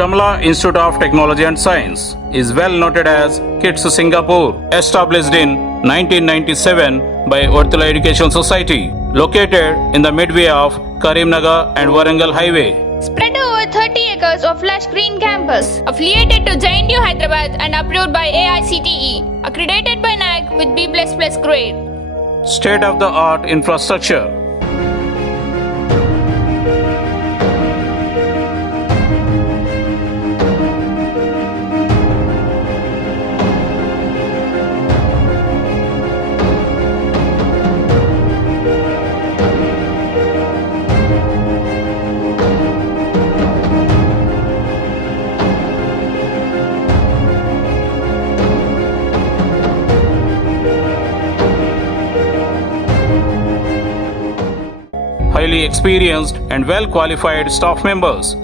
Kamala Institute of Technology and Science is well noted as KITS Singapore, established in 1997 by Varthala Education Society, located in the midway of Karimnagar and Warangal Highway. Spread over 30 acres of lush green campus, affiliated to JNU Hyderabad and approved by AICTE, accredited by NAC with B++ grade. State-of-the-art infrastructure. Highly experienced and well-qualified staff members.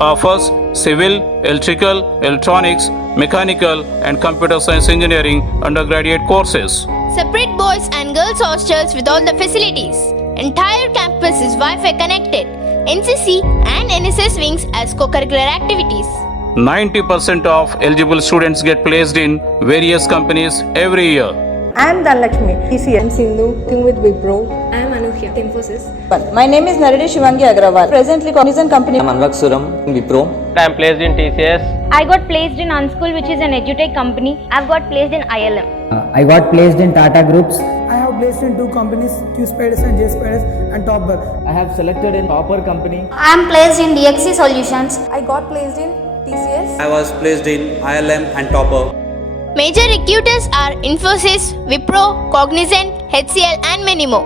Offers civil, electrical, electronics, mechanical and computer science engineering undergraduate courses. Separate boys and girls hostels with all the facilities. Entire campus is Wi-Fi connected. NCC and NSS wings as co-curricular activities. 90% of eligible students get placed in various companies every year. I am Dhanlakshmi, TCS. I am Sindhu, working with Wipro. I am Anukya, Infosys. My name is Naredi Shivangi Agrawal, presently cognizant company. I am Anvak Suram, Wipro. I am placed in TCS. I got placed in Unschool, which is an edutech company. I've got placed in ILM. I got placed in Tata Groups. I have placed in two companies, Q Spiders and J Spiders and Topper. I have selected in Topper company. I am placed in DXC Solutions. I got placed in TCS. I was placed in ILM and Topper. Major recruiters are Infosys, Wipro, Cognizant, HCL and many more.